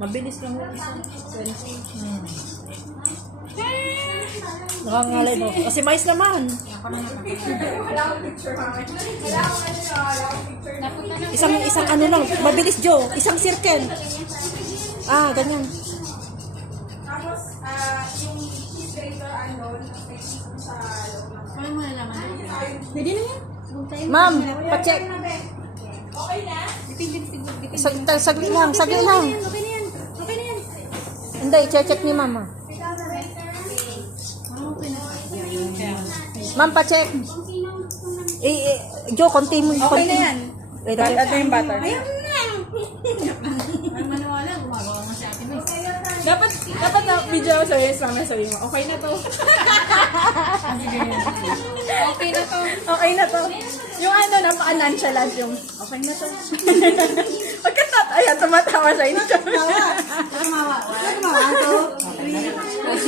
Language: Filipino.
Mabilis lang mo isa. Nakangalay mo. Kasi mais naman. Isang ano lang. Mabilis, Jo. Isang circle. Ah, ganyan. Tapos, yung cheese grater, sa loob. Ano mo nalaman? Pwede na yan. Ma'am, pa-check. Okay na? Saglit lang, saglit lang. Okay na yan. Okay na yan. Hindi, check ni mama. Ma'am, pa-check. Jo, konti mo. Okay na yan. Ito yung butter. Ayun na! Ang maniwala, gumagawa nga si Ate May. Dapat na video ako sa'yo, mama sabi mo, okay na to. Okay na to. Okay na to. Yung napaka-nonchalant yung, okay na to. Pagkatat, ayan, tumatawa siya. Hindi siya.